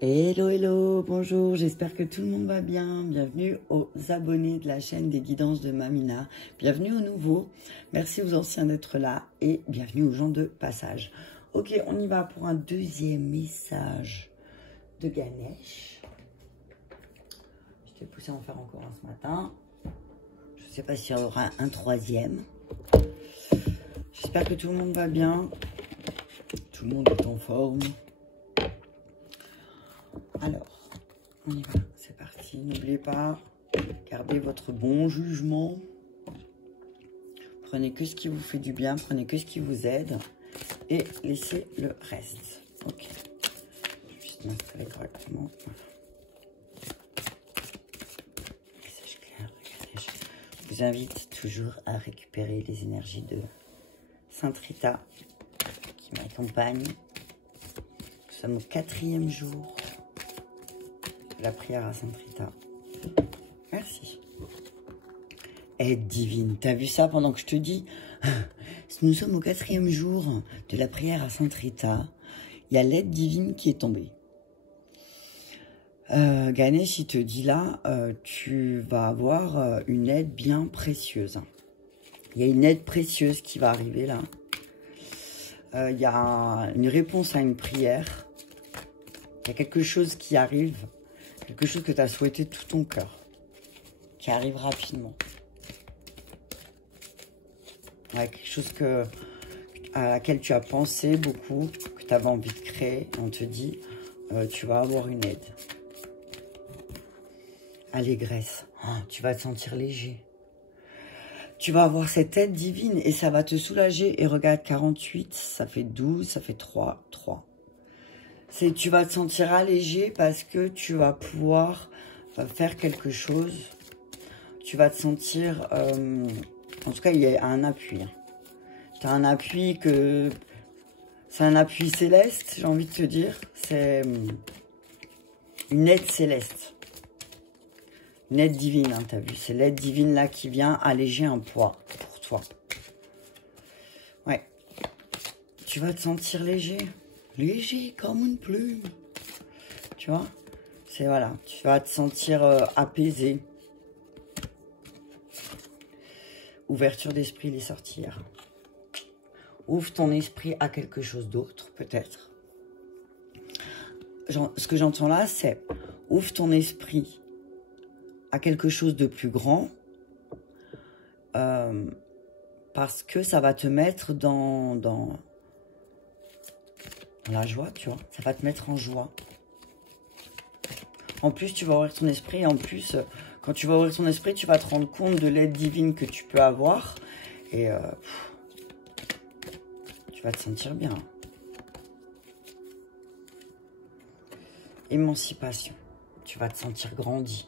Hello, hello, bonjour, j'espère que tout le monde va bien. Bienvenue aux abonnés de la chaîne des guidances de Mamina. Bienvenue aux nouveaux, merci aux anciens d'être là et bienvenue aux gens de passage. Ok, on y va pour un deuxième message de Ganesh. Je t'ai poussé à en faire encore un ce matin. Je ne sais pas s'il y aura un troisième. J'espère que tout le monde va bien. Tout le monde est en forme. Alors, on y va, c'est parti. N'oubliez pas, gardez votre bon jugement. Prenez que ce qui vous fait du bien, prenez que ce qui vous aide et laissez le reste. Ok, je vais juste m'installer correctement. Message clair, je vous invite toujours à récupérer les énergies de Sainte Rita qui m'accompagne. Nous sommes au 4e jour. La prière à Sainte Rita. Merci. Aide divine. T'as vu ça pendant que je te dis? Nous sommes au 4e jour de la prière à Sainte Rita. Il y a l'aide divine qui est tombée. Ganesh, il te dit là, tu vas avoir une aide bien précieuse. Il y a une aide précieuse qui va arriver là. Il y a une réponse à une prière. Il y a quelque chose qui arrive. Quelque chose que tu as souhaité de tout ton cœur, qui arrive rapidement. Ouais, quelque chose à laquelle tu as pensé beaucoup, que tu avais envie de créer. Et on te dit, tu vas avoir une aide. Allégresse, oh, tu vas te sentir léger. Tu vas avoir cette aide divine et ça va te soulager. Et regarde, 48, ça fait 12, ça fait 3, 3. Tu vas te sentir allégé parce que tu vas pouvoir faire quelque chose. Tu vas te sentir... en tout cas, il y a un appui. Tu as un appui que... C'est un appui céleste, j'ai envie de te dire. C'est une aide céleste. Une aide divine, hein, tu as vu. C'est l'aide divine là qui vient alléger un poids pour toi. Ouais. Tu vas te sentir léger. Léger comme une plume. Tu vois? C'est voilà. Tu vas te sentir apaisé. Ouverture d'esprit, les sortir. Ouvre ton esprit à quelque chose d'autre, peut-être. Ce que j'entends là, c'est ouvre ton esprit à quelque chose de plus grand. Parce que ça va te mettre dans la joie, tu vois. Ça va te mettre en joie. En plus, tu vas ouvrir ton esprit. En plus, quand tu vas ouvrir ton esprit, tu vas te rendre compte de l'aide divine que tu peux avoir. Et tu vas te sentir bien. Émancipation. Tu vas te sentir grandi.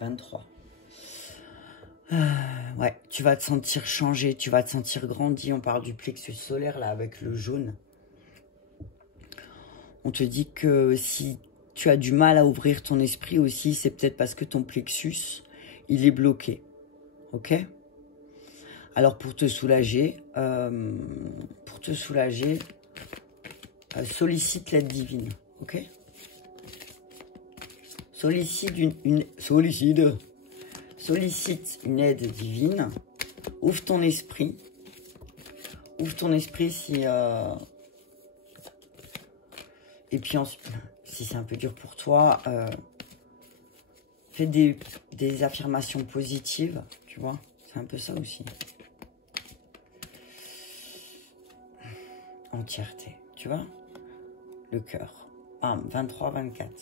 23. Ouais, tu vas te sentir changé, tu vas te sentir grandi. On parle du plexus solaire là avec le jaune. On te dit que si tu as du mal à ouvrir ton esprit aussi, c'est peut-être parce que ton plexus, il est bloqué. Ok? Alors pour te soulager, sollicite l'aide divine. Ok? Sollicite une aide divine. Ouvre ton esprit. Ouvre ton esprit si... Et puis ensuite, si c'est un peu dur pour toi, fais des affirmations positives, tu vois. C'est un peu ça aussi. Entièreté, tu vois. Le cœur. 23, 24.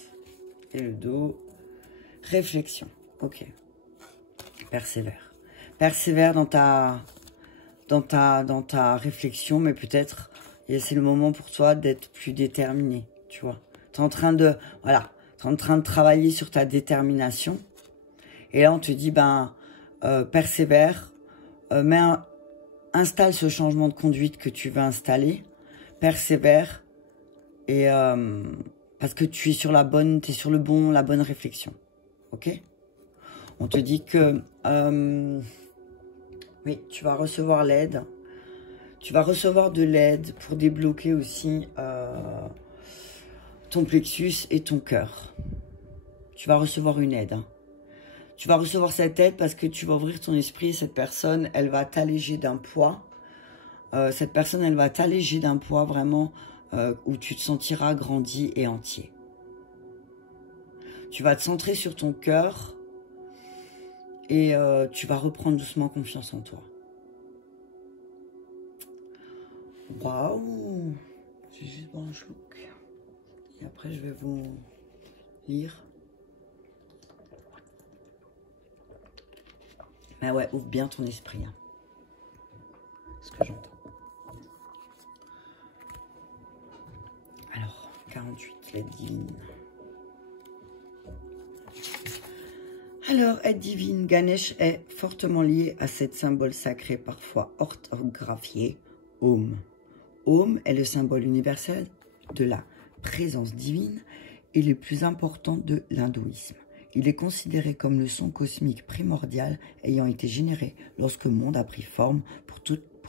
Et le dos. Réflexion. Ok. Persévère. Persévère dans ta réflexion, mais peut-être, c'est le moment pour toi d'être plus déterminé, tu vois. Tu es en train de, voilà, tu es en train de travailler sur ta détermination. Et là, on te dit, persévère, installe ce changement de conduite que tu veux installer, persévère, et parce que tu es sur la bonne réflexion, ok? On te dit que, oui, tu vas recevoir l'aide, tu vas recevoir de l'aide pour débloquer aussi ton plexus et ton cœur. Tu vas recevoir une aide. Hein. Tu vas recevoir cette aide parce que tu vas ouvrir ton esprit et cette personne, elle va t'alléger d'un poids. Cette personne, elle va t'alléger d'un poids vraiment où tu te sentiras grandi et entier. Tu vas te centrer sur ton cœur et tu vas reprendre doucement confiance en toi. Waouh! J'ai juste boire un schluck. Et après, je vais vous lire. Mais ouais, ouvre bien ton esprit. Hein. Ce que j'entends. Alors, 48, l'aide divine. Alors, aide divine, Ganesh est fortement lié à cet symbole sacré, parfois orthographié, Om. Om est le symbole universel de la présence divine et le plus important de l'hindouisme. Il est considéré comme le son cosmique primordial ayant été généré lorsque le monde a pris forme pour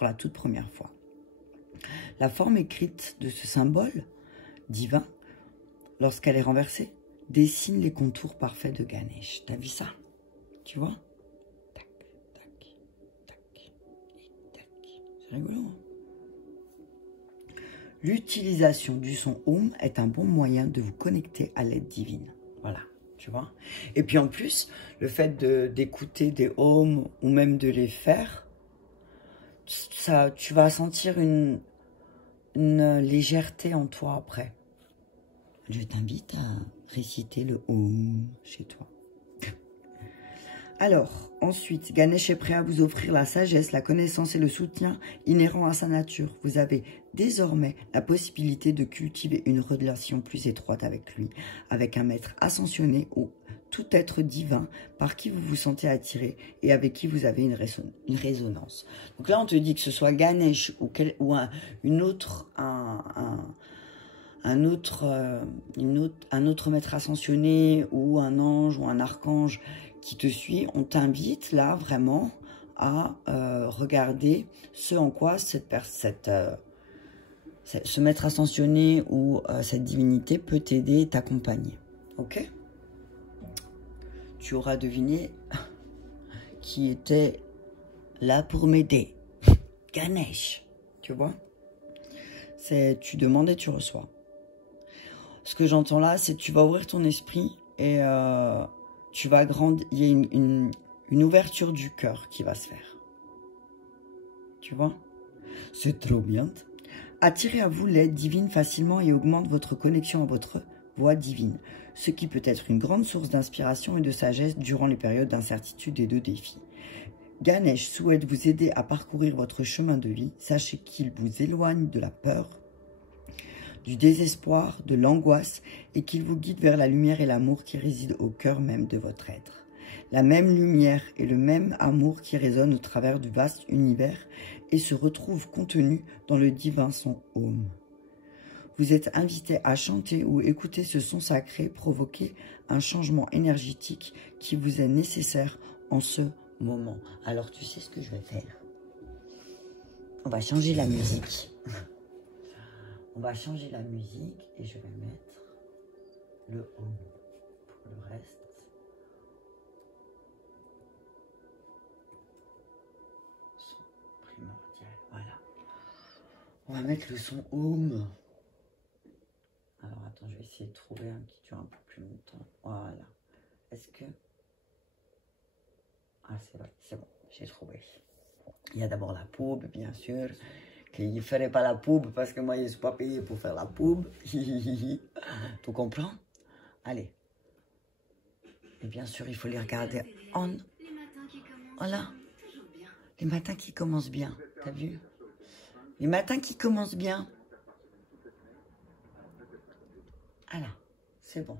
la toute première fois. La forme écrite de ce symbole divin, lorsqu'elle est renversée, dessine les contours parfaits de Ganesh. T'as vu ça? Tu vois? Tac, tac, tac, et tac. C'est rigolo, hein? L'utilisation du son Om est un bon moyen de vous connecter à l'aide divine. Voilà, tu vois. Et puis en plus, le fait d'écouter des Om ou même de les faire, ça, tu vas sentir une légèreté en toi après. Je t'invite à réciter le Om chez toi. Alors, ensuite, Ganesh est prêt à vous offrir la sagesse, la connaissance et le soutien inhérents à sa nature. Vous avez désormais la possibilité de cultiver une relation plus étroite avec lui, avec un maître ascensionné ou tout être divin par qui vous vous sentez attiré et avec qui vous avez une résonance. Donc là, on te dit que ce soit Ganesh ou un autre maître ascensionné ou un ange ou un archange qui te suit, on t'invite là vraiment à regarder ce en quoi ce maître ascensionné ou cette divinité peut t'aider et t'accompagner. Ok? Tu auras deviné qui était là pour m'aider. Ganesh, tu vois? Tu demandes et tu reçois. Ce que j'entends là, c'est que tu vas ouvrir ton esprit et tu vas grandir. Il y a une ouverture du cœur qui va se faire. Tu vois? C'est trop bien. Attirez à vous l'aide divine facilement et augmente votre connexion à votre voix divine, ce qui peut être une grande source d'inspiration et de sagesse durant les périodes d'incertitude et de défis. Ganesh souhaite vous aider à parcourir votre chemin de vie. Sachez qu'il vous éloigne de la peur, du désespoir, de l'angoisse et qu'il vous guide vers la lumière et l'amour qui résident au cœur même de votre être. La même lumière et le même amour qui résonnent au travers du vaste univers et se retrouvent contenus dans le divin son Om. Vous êtes invité à chanter ou écouter ce son sacré, provoquer un changement énergétique qui vous est nécessaire en ce moment. Alors tu sais ce que je vais faire? On va changer la musique. On va changer la musique et je vais mettre le Om pour le reste. Son primordial, voilà. On va mettre le son Om. Alors attends, je vais essayer de trouver un qui dure un peu plus longtemps. Voilà. Est-ce que... Ah c'est vrai, c'est bon, j'ai trouvé. Il y a d'abord la pub, bien sûr. Qu'il ne ferait pas la pub parce que moi je ne suis pas payé pour faire la pub. Tu comprends? Allez. Et bien sûr, il faut les regarder en... Voilà. Les matins qui commencent bien. T'as vu? Les matins qui commencent bien. Voilà. C'est bon.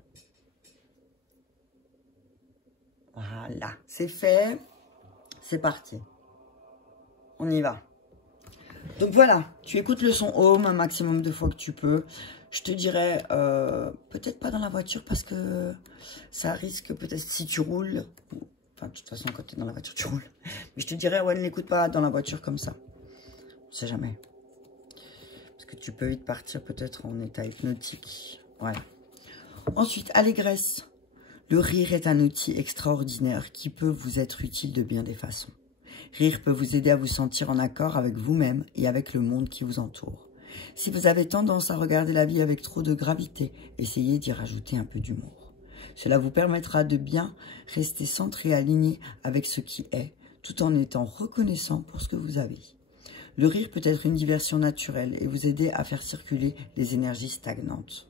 Voilà. C'est fait. C'est parti. On y va. Donc voilà, tu écoutes le son Om un maximum de fois que tu peux. Je te dirais, peut-être pas dans la voiture parce que ça risque peut-être si tu roules. Enfin, de toute façon, quand tu es dans la voiture, tu roules. Mais je te dirais, ouais, ne l'écoute pas dans la voiture comme ça. On sait jamais. Parce que tu peux vite partir peut-être en état hypnotique. Voilà. Ensuite, allégresse. Le rire est un outil extraordinaire qui peut vous être utile de bien des façons. Rire peut vous aider à vous sentir en accord avec vous-même et avec le monde qui vous entoure. Si vous avez tendance à regarder la vie avec trop de gravité, essayez d'y rajouter un peu d'humour. Cela vous permettra de bien rester centré et aligné avec ce qui est, tout en étant reconnaissant pour ce que vous avez. Le rire peut être une diversion naturelle et vous aider à faire circuler les énergies stagnantes.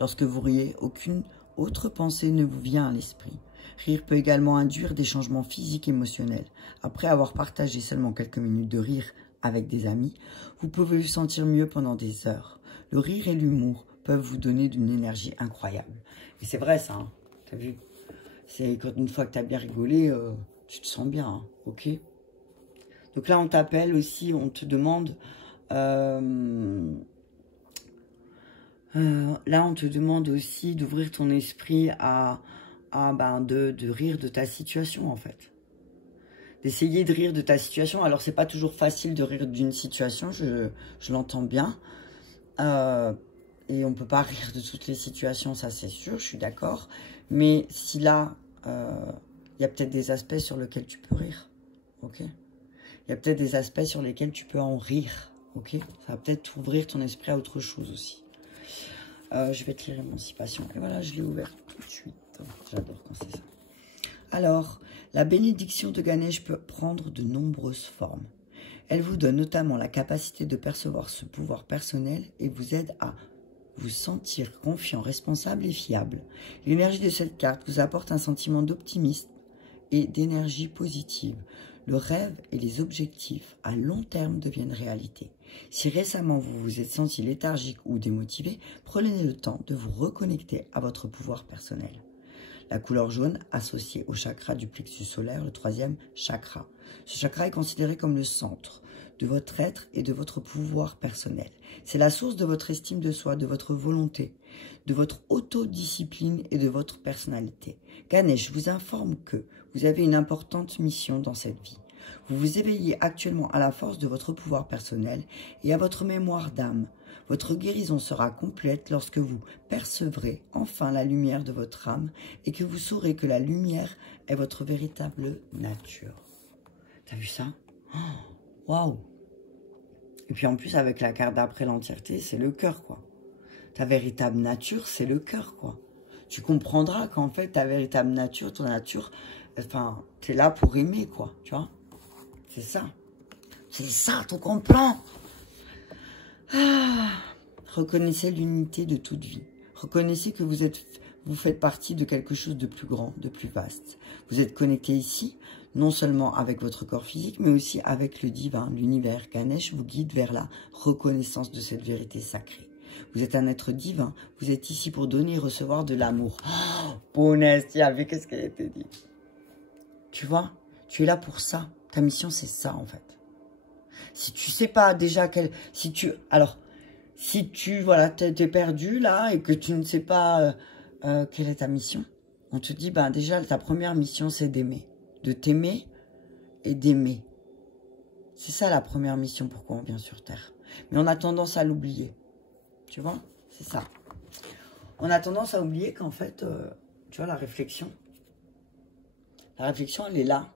Lorsque vous riez, aucune autre pensée ne vous vient à l'esprit. Rire peut également induire des changements physiques et émotionnels. Après avoir partagé seulement quelques minutes de rire avec des amis, vous pouvez vous sentir mieux pendant des heures. Le rire et l'humour peuvent vous donner une énergie incroyable. Et c'est vrai ça, hein. T'as vu? C'est quand une fois que t'as bien rigolé, tu te sens bien, hein, ok? Donc là, on t'appelle aussi, on te demande... là, on te demande aussi d'ouvrir ton esprit de rire de ta situation, en fait. D'essayer de rire de ta situation. Alors, c'est pas toujours facile de rire d'une situation, je l'entends bien. Et on peut pas rire de toutes les situations, ça c'est sûr, je suis d'accord. Mais si là, il y a peut-être des aspects sur lesquels tu peux rire, ok? Il y a peut-être des aspects sur lesquels tu peux en rire, ok? Ça va peut-être ouvrir ton esprit à autre chose aussi. Je vais te lire Émancipation. Et voilà, je l'ai ouvert tout de suite. J'adore quand c'est ça. Alors, la bénédiction de Ganesh peut prendre de nombreuses formes. Elle vous donne notamment la capacité de percevoir ce pouvoir personnel et vous aide à vous sentir confiant, responsable et fiable. L'énergie de cette carte vous apporte un sentiment d'optimisme et d'énergie positive. Le rêve et les objectifs à long terme deviennent réalité. Si récemment vous vous êtes senti léthargique ou démotivé, prenez le temps de vous reconnecter à votre pouvoir personnel. La couleur jaune associée au chakra du plexus solaire, le 3e chakra. Ce chakra est considéré comme le centre de votre être et de votre pouvoir personnel. C'est la source de votre estime de soi, de votre volonté, de votre autodiscipline et de votre personnalité. Ganesh vous informe que vous avez une importante mission dans cette vie. Vous vous éveillez actuellement à la force de votre pouvoir personnel et à votre mémoire d'âme. Votre guérison sera complète lorsque vous percevrez enfin la lumière de votre âme et que vous saurez que la lumière est votre véritable nature. T'as vu ça? Waouh! Et puis en plus, avec la carte d'après l'entièreté, c'est le cœur, quoi. Ta véritable nature, c'est le cœur, quoi. Tu comprendras qu'en fait, ta véritable nature, ton nature, enfin, t'es là pour aimer, quoi, tu vois. C'est ça. C'est ça, tu comprends? Reconnaissez l'unité de toute vie. Reconnaissez que vous faites partie de quelque chose de plus grand, de plus vaste. Vous êtes connecté ici, non seulement avec votre corps physique, mais aussi avec le divin, l'univers. Ganesh vous guide vers la reconnaissance de cette vérité sacrée. Vous êtes un être divin, vous êtes ici pour donner et recevoir de l'amour. Punaise, tu as vu qu'est-ce qu'elle a été dit? Tu vois, tu es là pour ça. Ta mission, c'est ça, en fait. Si tu sais pas déjà si tu voilà, t'es perdu là et que tu ne sais pas quelle est ta mission, on te dit, ben déjà, ta première mission, c'est d'aimer. De t'aimer et d'aimer. C'est ça la première mission, pourquoi on vient sur Terre. Mais on a tendance à l'oublier. Tu vois, c'est ça. On a tendance à oublier qu'en fait, tu vois, la réflexion, elle est là.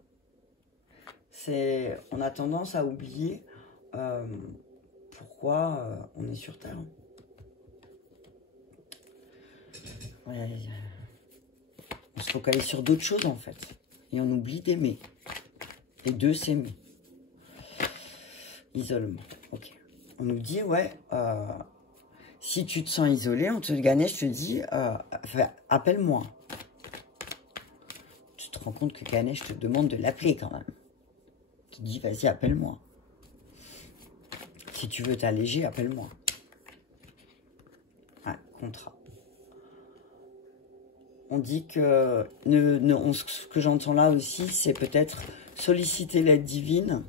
On a tendance à oublier pourquoi on est sur Terre. Ouais, on se focalise sur d'autres choses en fait. Et on oublie d'aimer. Et de s'aimer. Isolement. Ok. On nous dit, ouais, si tu te sens isolé, on te gagne, je te dis, appelle-moi. Tu te rends compte que Ganesh te demande de l'appeler quand même. Tu te dis, vas-y, appelle-moi. Si tu veux t'alléger, appelle-moi. Ouais, contrat. On dit que, ce que j'entends là aussi, c'est peut-être solliciter l'aide divine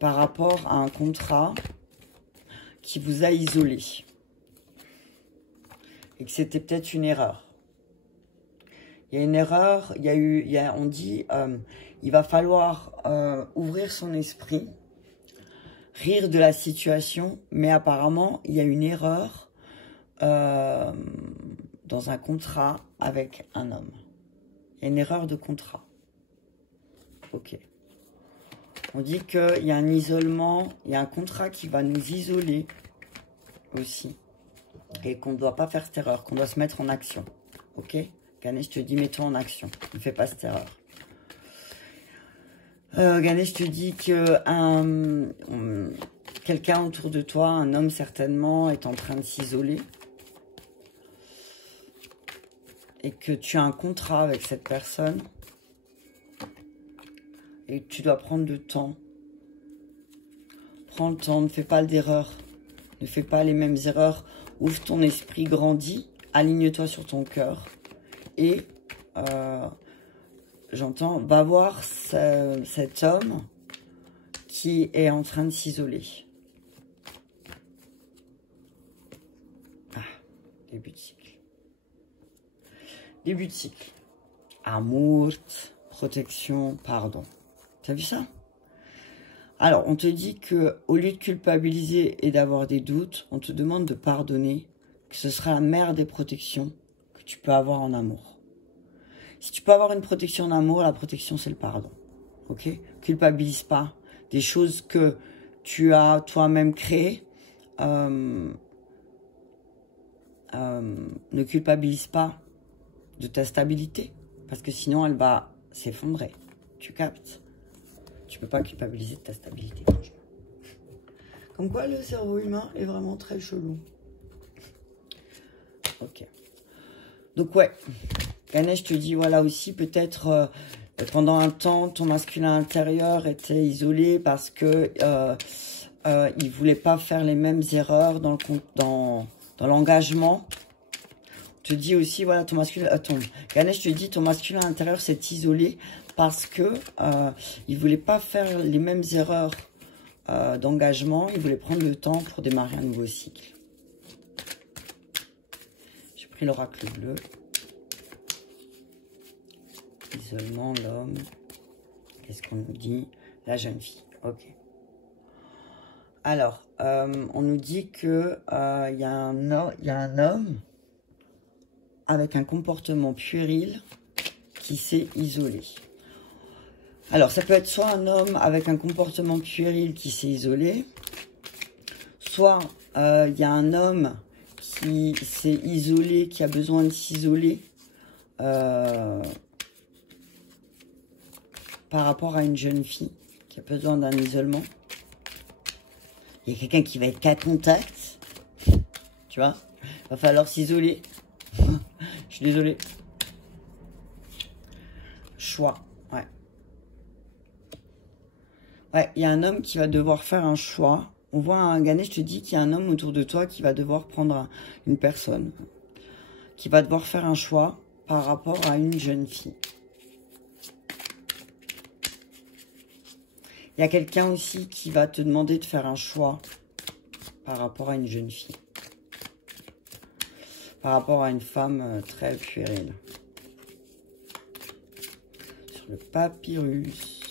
par rapport à un contrat qui vous a isolé. Et que c'était peut-être une erreur. Il y a une erreur, on dit, il va falloir ouvrir son esprit, rire de la situation, mais apparemment, il y a une erreur dans dans un contrat avec un homme. Il y a une erreur de contrat. Ok. On dit qu'il y a un isolement, il y a un contrat qui va nous isoler aussi. Et qu'on ne doit pas faire cette erreur, qu'on doit se mettre en action. Ok? Ganesh te dit, mets-toi en action. Ne fais pas cette erreur. Ganesh te dit que quelqu'un autour de toi, un homme certainement, est en train de s'isoler. Et que tu as un contrat avec cette personne. Et que tu dois prendre le temps. Prends le temps, ne fais pas d'erreur. Ne fais pas les mêmes erreurs. Ouvre ton esprit, grandis. Aligne-toi sur ton cœur. Et, j'entends, va voir cet homme qui est en train de s'isoler. Ah, début de cycle. Début de cycle. Amour, protection, pardon. T'as vu ça? Alors, on te dit que au lieu de culpabiliser et d'avoir des doutes, on te demande de pardonner, que ce sera la meilleure des protections que tu peux avoir en amour. Si tu peux avoir une protection en amour, la protection, c'est le pardon. Ok? Culpabilise pas des choses que tu as toi-même créées. Ne culpabilise pas de ta stabilité, parce que sinon, elle va s'effondrer. Tu captes? Tu peux pas culpabiliser de ta stabilité, franchement. Comme quoi, le cerveau humain est vraiment très chelou. Ok. Donc, ouais. Ganesh te dit, voilà aussi, peut-être pendant un temps, ton masculin intérieur était isolé parce que il voulait pas faire les mêmes erreurs dans l'engagement. Te dit aussi, voilà, ton masculin, Ganesh te dit, ton masculin intérieur s'est isolé parce que il voulait pas faire les mêmes erreurs d'engagement. Il voulait prendre le temps pour démarrer un nouveau cycle. J'ai pris l'oracle bleu. Isolement, l'homme. Qu'est-ce qu'on nous dit? La jeune fille. Ok. Alors, on nous dit que il y a un homme avec un comportement puéril qui s'est isolé. Alors, ça peut être soit un homme avec un comportement puéril qui s'est isolé, soit il y a un homme qui s'est isolé, qui a besoin de s'isoler par rapport à une jeune fille qui a besoin d'un isolement. Il y a quelqu'un qui va être qu'à contact, tu vois. Il va falloir s'isoler. Je suis désolée. Choix, ouais. Ouais, il y a un homme qui va devoir faire un choix. On voit un Ganesh, je te dis qu'il y a un homme autour de toi qui va devoir prendre une personne. Qui va devoir faire un choix par rapport à une jeune fille. Il y a quelqu'un aussi qui va te demander de faire un choix par rapport à une jeune fille. Par rapport à une femme très puérile. Sur le papyrus.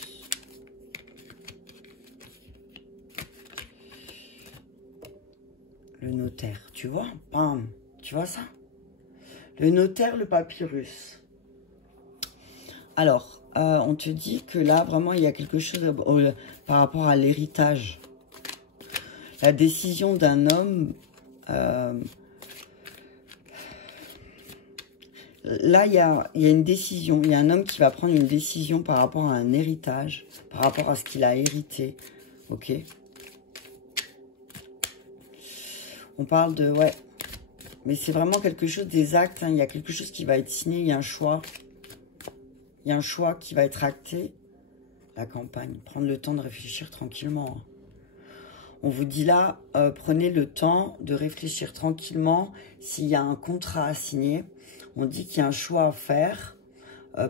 Le notaire, tu vois? Bam, tu vois ça? Le notaire, le papyrus. Alors, on te dit que là, vraiment, il y a quelque chose par rapport à l'héritage. La décision d'un homme... là, il y a une décision. Il y a un homme qui va prendre une décision par rapport à un héritage, par rapport à ce qu'il a hérité. Ok? On parle de... Ouais. Mais c'est vraiment quelque chose des actes. Hein. Il y a quelque chose qui va être signé. Il y a un choix. Il y a un choix qui va être acté. La campagne. Prendre le temps de réfléchir tranquillement. Hein. On vous dit là, prenez le temps de réfléchir tranquillement. S'il y a un contrat à signer, on dit qu'il y a un choix à faire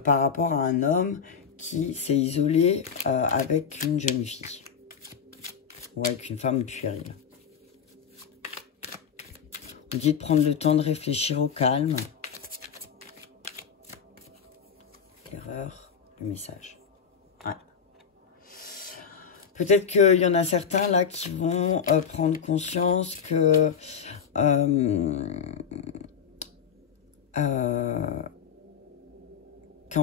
par rapport à un homme qui s'est isolé avec une jeune fille. Ou avec une femme puérile. On dit de prendre le temps de réfléchir au calme. Erreur, le message. Ouais. Peut-être qu'il y en a certains là qui vont prendre conscience que qu'en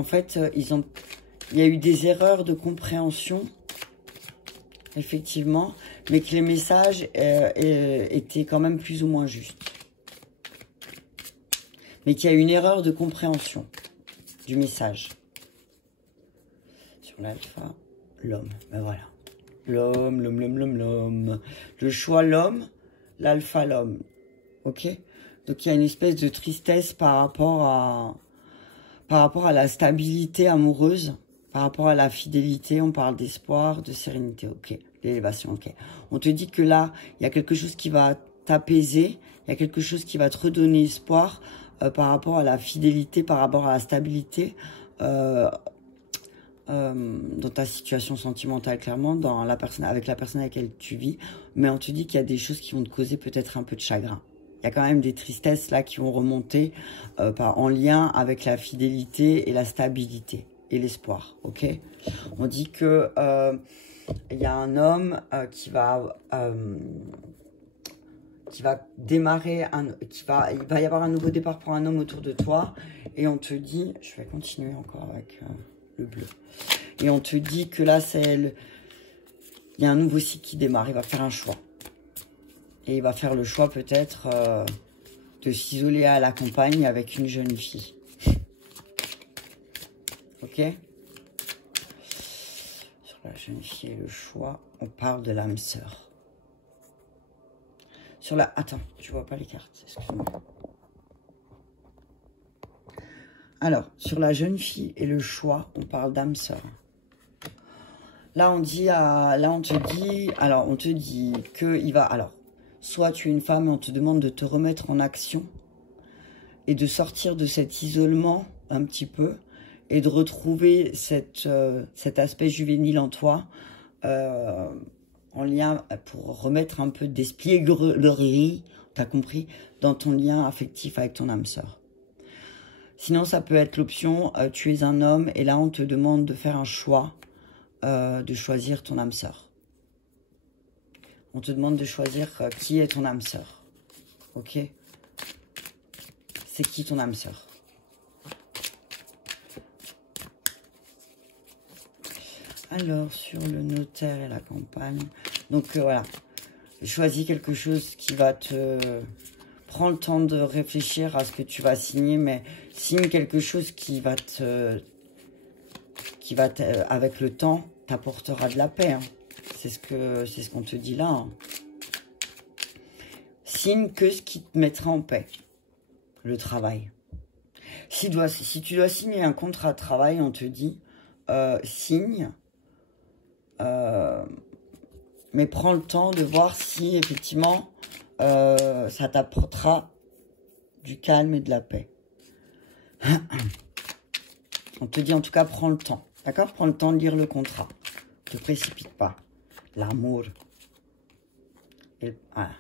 fait, il y a eu des erreurs de compréhension, effectivement, mais que les messages étaient quand même plus ou moins justes. Mais qu'il y a eu une erreur de compréhension du message. Sur l'alpha, l'homme, ben voilà. L'homme. Le choix, l'homme, l'alpha, l'homme. Ok? Donc il y a une espèce de tristesse par rapport à la stabilité amoureuse, par rapport à la fidélité. On parle d'espoir, de sérénité. Ok. L'élévation. Ok. On te dit que là, il y a quelque chose qui va t'apaiser. Il y a quelque chose qui va te redonner espoir par rapport à la fidélité, par rapport à la stabilité. Dans ta situation sentimentale, clairement, avec la personne avec laquelle tu vis, mais on te dit qu'il y a des choses qui vont te causer peut-être un peu de chagrin. Il y a quand même des tristesses là qui vont remonter en lien avec la fidélité et la stabilité et l'espoir, ok? On dit que il y a un homme qui va démarrer, il va y avoir un nouveau départ pour un homme autour de toi, et on te dit, je vais continuer encore avec le bleu, et on te dit que là, il y a un nouveau cycle qui démarre, il va faire un choix, et il va faire le choix peut-être de s'isoler à la campagne avec une jeune fille, ok? Sur la jeune fille et le choix, on parle de l'âme sœur. Sur la... Attends, tu vois pas les cartes, excuse-moi. Alors, sur la jeune fille et le choix, on parle d'âme sœur. Là, on te dit que il va... Alors, soit tu es une femme et on te demande de te remettre en action et de sortir de cet isolement un petit peu et de retrouver cet aspect juvénile en toi, en lien pour remettre un peu d'espièglerie, t'as compris, dans ton lien affectif avec ton âme sœur. Sinon, ça peut être l'option, tu es un homme et là, on te demande de faire un choix, de choisir ton âme sœur. On te demande de choisir qui est ton âme sœur. Ok? C'est qui ton âme sœur? Alors, sur le notaire et la campagne. Donc, voilà. Choisis quelque chose qui va te... Prends le temps de réfléchir à ce que tu vas signer, mais signe quelque chose qui va avec le temps, t'apportera de la paix. Hein. C'est ce qu'on te dit là. Hein. Signe que ce qui te mettra en paix. Le travail. Si tu dois signer un contrat de travail, on te dit signe. Mais prends le temps de voir si effectivement ça t'apportera du calme et de la paix. On te dit en tout cas, prends le temps. D'accord? Prends le temps de lire le contrat. Ne te précipite pas. L'amour. Voilà.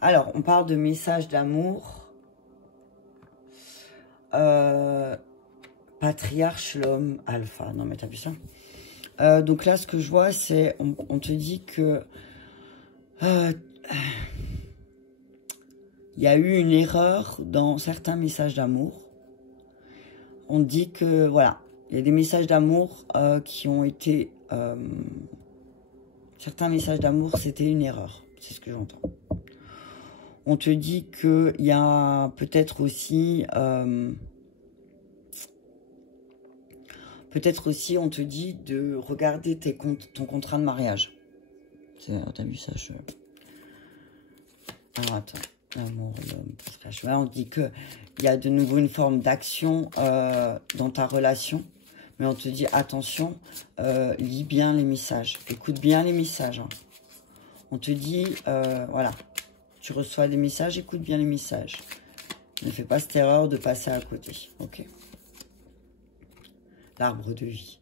Alors, on parle de message d'amour. Patriarche, l'homme, alpha. Non, mais t'as vu ça? Donc là, ce que je vois, c'est... On te dit que... il y a eu une erreur dans certains messages d'amour. On dit que, voilà, il y a des messages d'amour qui ont été... certains messages d'amour, c'était une erreur. C'est ce que j'entends. On te dit qu'il y a peut-être aussi... on te dit de regarder ton contrat de mariage. T'as vu ça? Alors, attends. L'amour, l'homme, on dit qu'il y a de nouveau une forme d'action dans ta relation. Mais on te dit, attention, lis bien les messages. Écoute bien les messages. Hein. On te dit, voilà, tu reçois des messages, écoute bien les messages. Ne fais pas cette erreur de passer à côté. Ok? L'arbre de vie.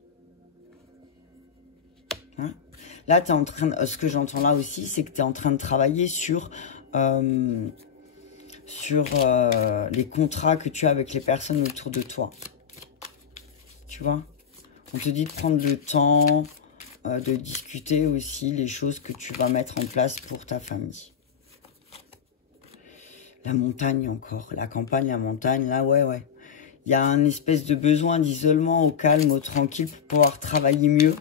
Hein? Là, t'es en train ce que j'entends là aussi, c'est que tu es en train de travailler sur les contrats que tu as avec les personnes autour de toi. Tu vois? On te dit de prendre le temps de discuter aussi les choses que tu vas mettre en place pour ta famille. La montagne encore, la campagne, la montagne, là, ouais. Il y a un espèce de besoin d'isolement au calme, au tranquille, pour pouvoir travailler mieux,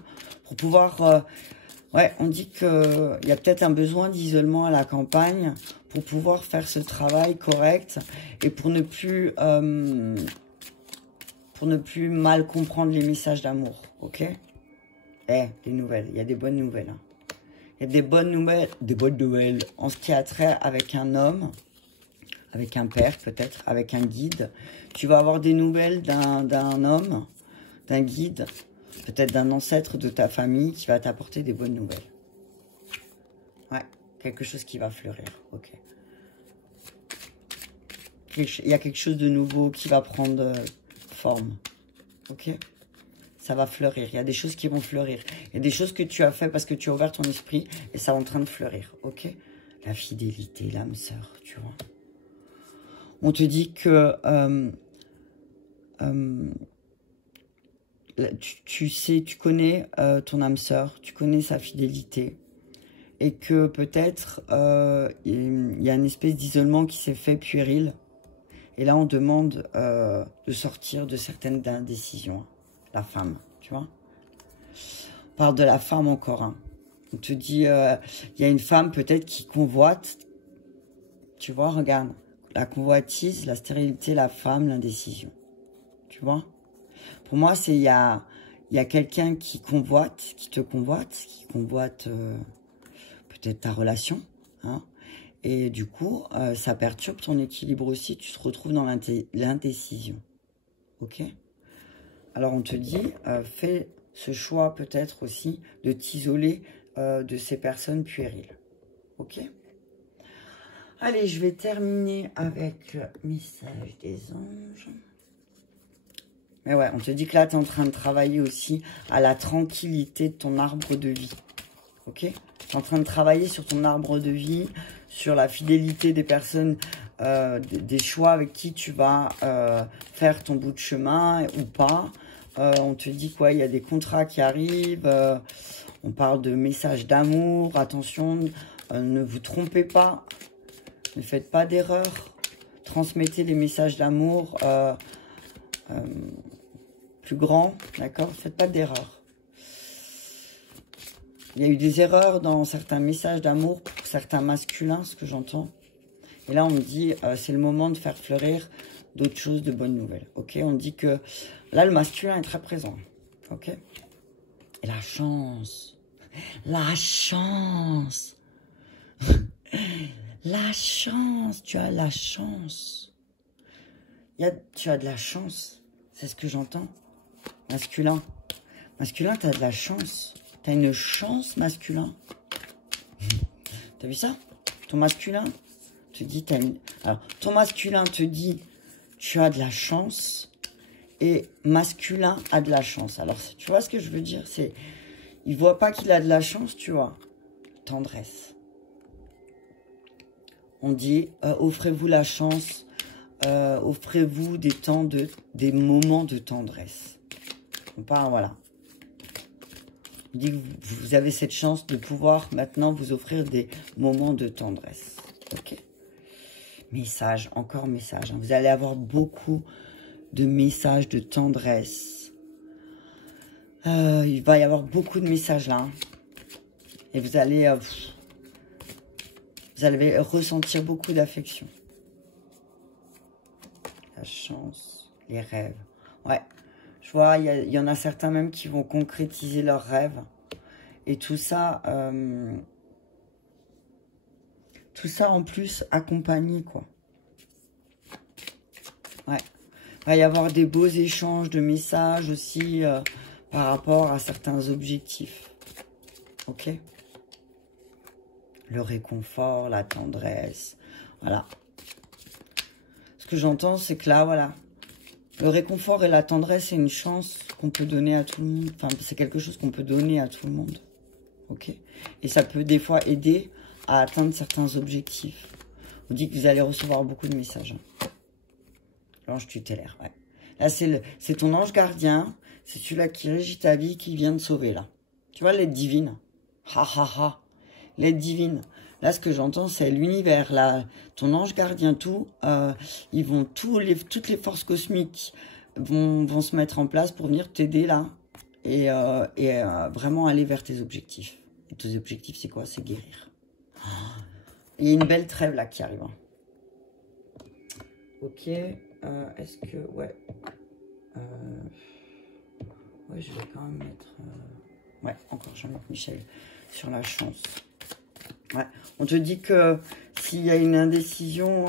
pour pouvoir... ouais, on dit qu'il y a peut-être un besoin d'isolement à la campagne, pour pouvoir faire ce travail correct, et pour ne plus mal comprendre les messages d'amour, ok? Des nouvelles, il y a des bonnes nouvelles. Hein. Il y a des bonnes nouvelles en ce qui a trait avec un homme, avec un père peut-être, avec un guide. Tu vas avoir des nouvelles d'un homme, d'un guide, peut-être d'un ancêtre de ta famille qui va t'apporter des bonnes nouvelles. Ouais, quelque chose qui va fleurir, ok. Il y a quelque chose de nouveau qui va prendre forme, ok. Ça va fleurir, il y a des choses qui vont fleurir. Il y a des choses que tu as fait parce que tu as ouvert ton esprit et ça est en train de fleurir, ok. La fidélité, l'âme sœur, tu vois. On te dit que tu sais, tu connais ton âme sœur, tu connais sa fidélité et que peut-être il y a une espèce d'isolement qui s'est fait puéril. Et là, on demande de sortir de certaines indécisions. La femme, tu vois. On parle de la femme encore. Hein. On te dit, il y a une femme peut-être qui convoite. Tu vois, regarde. La convoitise, la stérilité, la femme, l'indécision. Tu vois. Pour moi, il y a quelqu'un qui convoite, qui convoite peut-être ta relation. Hein. Et du coup, ça perturbe ton équilibre aussi. Tu te retrouves dans l'indécision. Ok ? Alors, on te dit, fais ce choix peut-être aussi de t'isoler de ces personnes puériles. Ok ? Allez, je vais terminer avec le message des anges. Mais ouais, on te dit que là, tu es en train de travailler aussi à la tranquillité de ton arbre de vie. Ok ? Tu es en train de travailler sur ton arbre de vie, sur la fidélité des personnes, des choix avec qui tu vas faire ton bout de chemin ou pas. On te dit quoi, il y a des contrats qui arrivent, on parle de messages d'amour, attention, ne vous trompez pas, ne faites pas d'erreurs, transmettez les messages d'amour plus grands, d'accord, faites pas d'erreurs. Il y a eu des erreurs dans certains messages d'amour pour certains masculins, ce que j'entends. Et là, on me dit, c'est le moment de faire fleurir d'autres choses, de bonnes nouvelles. Ok, on dit que là, le masculin est très présent. Ok. Et la chance. La chance. La chance. Tu as la chance. Tu as de la chance. C'est ce que j'entends. Masculin. Masculin, tu as de la chance. Tu as une chance masculin. T'as vu ça? Ton masculin te dit, alors, ton masculin te dit, tu as de la chance, et masculin a de la chance. Alors, tu vois ce que je veux dire? C'est, il voit pas qu'il a de la chance, tu vois. Tendresse. On dit, offrez-vous la chance, offrez-vous des moments de tendresse. On parle, voilà. On dit que vous avez cette chance de pouvoir maintenant vous offrir des moments de tendresse. Ok? Message, encore message. Hein. Vous allez avoir beaucoup de messages de tendresse. Il va y avoir beaucoup de messages là. Hein. Et vous allez ressentir beaucoup d'affection. La chance, les rêves. Ouais, je vois, il y en a certains même qui vont concrétiser leurs rêves. Et tout ça en plus accompagné, quoi. Ouais. Il va y avoir des beaux échanges de messages aussi par rapport à certains objectifs. Ok? Le réconfort, la tendresse. Voilà. Ce que j'entends, c'est que là, voilà. Le réconfort et la tendresse, c'est une chance qu'on peut donner à tout le monde. Enfin, c'est quelque chose qu'on peut donner à tout le monde. Ok? Et ça peut des fois aider à atteindre certains objectifs. On dit que vous allez recevoir beaucoup de messages. L'ange tutélaire, ouais. Là, c'est ton ange gardien. C'est celui-là qui régit ta vie, qui vient te sauver, là. Tu vois, l'aide divine. Ha, ha, ha. L'aide divine. Là, ce que j'entends, c'est l'univers, là, ton ange gardien, tout, ils vont, toutes les forces cosmiques vont se mettre en place pour venir t'aider, là, et vraiment aller vers tes objectifs. Et tes objectifs, c'est quoi? C'est guérir. Il y a une belle trêve, là, qui arrive. Hein. Ok, est-ce que, ouais, ouais, je vais quand même mettre, ouais, encore Jean-Luc Michel, sur la chance. Ouais, on te dit que s'il y a une indécision,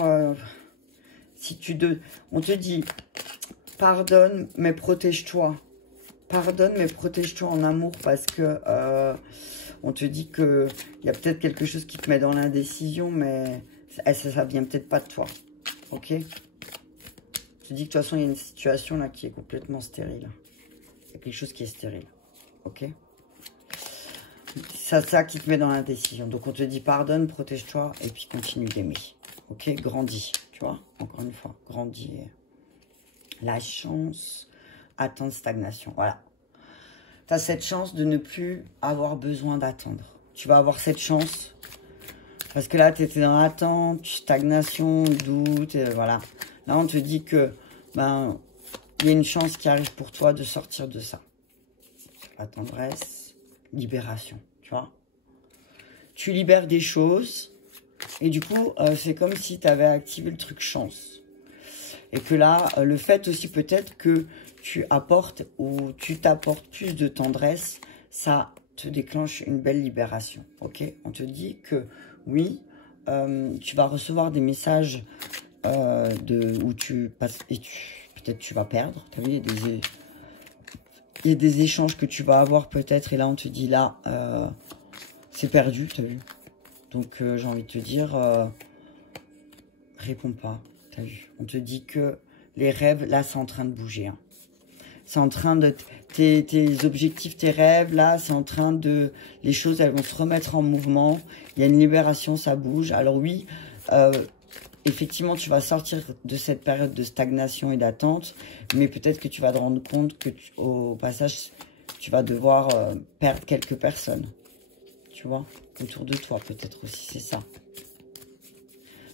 on te dit, pardonne, mais protège-toi. Pardonne, mais protège-toi en amour, parce que, on te dit que il y a peut-être quelque chose qui te met dans l'indécision, mais ça vient peut-être pas de toi. Ok? Je te dis que de toute façon, il y a une situation là qui est complètement stérile. Il y a quelque chose qui est stérile. Ok? C'est ça qui te met dans l'indécision. Donc, on te dit pardonne, protège-toi et puis continue d'aimer. Ok? Grandis. Tu vois? Encore une fois, grandis. La chance, attendre stagnation. Voilà. Tu as cette chance de ne plus avoir besoin d'attendre. Tu vas avoir cette chance. Parce que là, tu étais dans l'attente, stagnation, doute, voilà. Là, on te dit que, ben, il y a une chance qui arrive pour toi de sortir de ça. La tendresse, libération, tu vois. Tu libères des choses, et du coup, c'est comme si tu avais activé le truc chance. Et que là, le fait aussi peut-être que tu apportes ou tu t'apportes plus de tendresse, ça te déclenche une belle libération, ok? On te dit que, oui, tu vas recevoir des messages où tu passes et peut-être tu vas perdre. Tu as vu, il y a des échanges que tu vas avoir peut-être et là on te dit là, c'est perdu, tu as vu. Donc j'ai envie de te dire, réponds pas, tu as vu. On te dit que les rêves, là c'est en train de bouger. Hein. C'est en train de... Tes objectifs, tes rêves, là, c'est en train de... Les choses, elles vont se remettre en mouvement. Il y a une libération, ça bouge. Alors oui, effectivement, tu vas sortir de cette période de stagnation et d'attente. Mais peut-être que tu vas te rendre compte que, au passage, tu vas devoir perdre quelques personnes. Tu vois, autour de toi, peut-être aussi, c'est ça.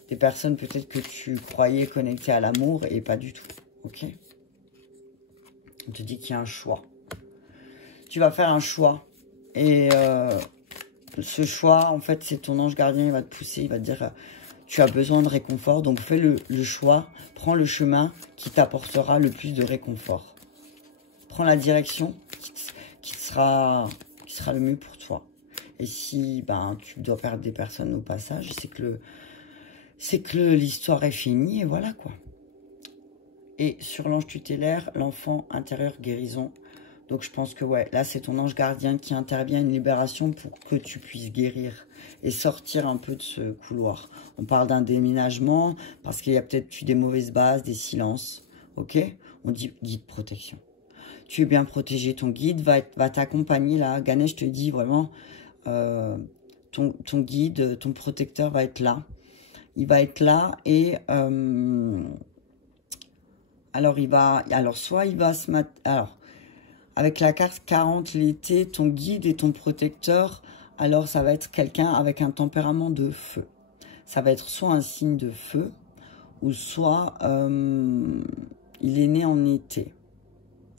Des personnes, peut-être que tu croyais connectées à l'amour et pas du tout. Ok ? On te dit qu'il y a un choix. Tu vas faire un choix. Et ce choix, en fait, c'est ton ange gardien, il va te pousser, il va te dire, tu as besoin de réconfort, donc fais le choix, prends le chemin qui t'apportera le plus de réconfort. Prends la direction qui sera le mieux pour toi. Et si ben, tu dois perdre des personnes au passage, c'est que l'histoire est finie, et voilà quoi. Et sur l'ange tutélaire, l'enfant intérieur guérison. Donc je pense que ouais, là c'est ton ange gardien qui intervient, une libération pour que tu puisses guérir et sortir un peu de ce couloir. On parle d'un déménagement parce qu'il y a peut-être eu des mauvaises bases, des silences. Ok? On dit guide protection. Tu es bien protégé, ton guide va t'accompagner là. Ganesh te dit vraiment, ton guide, ton protecteur va être là. Il va être là et... alors, soit il va se mettre... Alors, avec la carte 40, l'été, ton guide et ton protecteur, alors ça va être quelqu'un avec un tempérament de feu. Ça va être soit un signe de feu, ou soit il est né en été.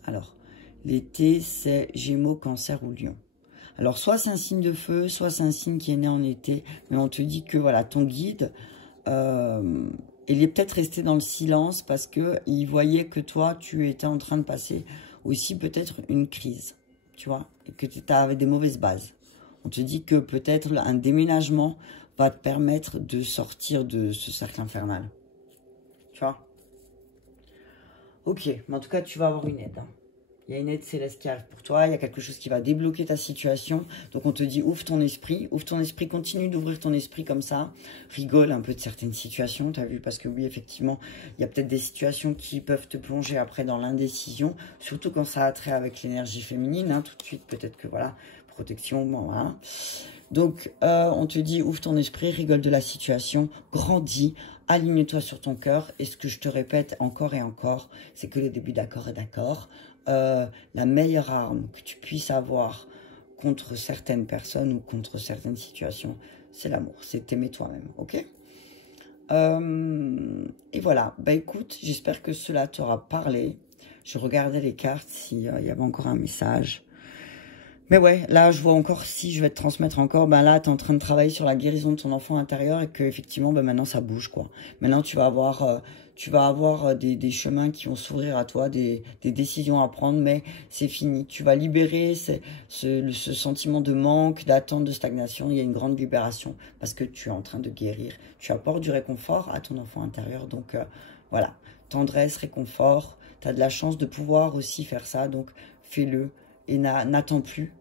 Alors, l'été, c'est Gémeaux, Cancer ou Lion. Alors, soit c'est un signe de feu, soit c'est un signe qui est né en été, mais on te dit que, voilà, ton guide... il est peut-être resté dans le silence parce qu'il voyait que toi, tu étais en train de passer aussi peut-être une crise, tu vois, et que tu avais des mauvaises bases. On te dit que peut-être un déménagement va te permettre de sortir de ce cercle infernal. Tu vois? Ok, mais en tout cas, tu vas avoir une aide. Hein. Il y a une aide céleste qui arrive pour toi, il y a quelque chose qui va débloquer ta situation. Donc on te dit ouvre ton esprit, continue d'ouvrir ton esprit comme ça. Rigole un peu de certaines situations, tu as vu, parce que oui, effectivement, il y a peut-être des situations qui peuvent te plonger après dans l'indécision, surtout quand ça a trait avec l'énergie féminine, hein, tout de suite, peut-être que voilà, protection, bon, voilà. Donc on te dit ouvre ton esprit, rigole de la situation, grandis, aligne-toi sur ton cœur. Et ce que je te répète encore et encore, c'est que le début d'accord est d'accord. La meilleure arme que tu puisses avoir contre certaines personnes ou contre certaines situations, c'est l'amour, c'est t'aimer toi-même, ok? Et voilà, bah écoute, j'espère que cela t'aura parlé. Je regardais les cartes s'il y avait encore un message. Mais ouais, là, je vois encore, si je vais te transmettre encore, ben là, tu es en train de travailler sur la guérison de ton enfant intérieur et que effectivement, ben maintenant, ça bouge, quoi. Maintenant, tu vas avoir des chemins qui vont s'ouvrir à toi, des décisions à prendre, mais c'est fini. Tu vas libérer ce sentiment de manque, d'attente, de stagnation. Il y a une grande libération parce que tu es en train de guérir. Tu apportes du réconfort à ton enfant intérieur. Donc, voilà, tendresse, réconfort. Tu as de la chance de pouvoir aussi faire ça, donc fais-le. Et n'attends plus,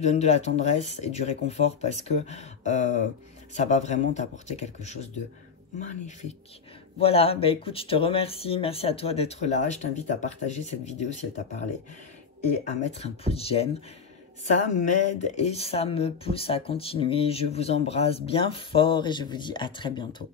donne de la tendresse et du réconfort parce que ça va vraiment t'apporter quelque chose de magnifique. Voilà, bah écoute, je te remercie, merci à toi d'être là. Je t'invite à partager cette vidéo si elle t'a parlé et à mettre un pouce j'aime. Ça m'aide et ça me pousse à continuer. Je vous embrasse bien fort et je vous dis à très bientôt.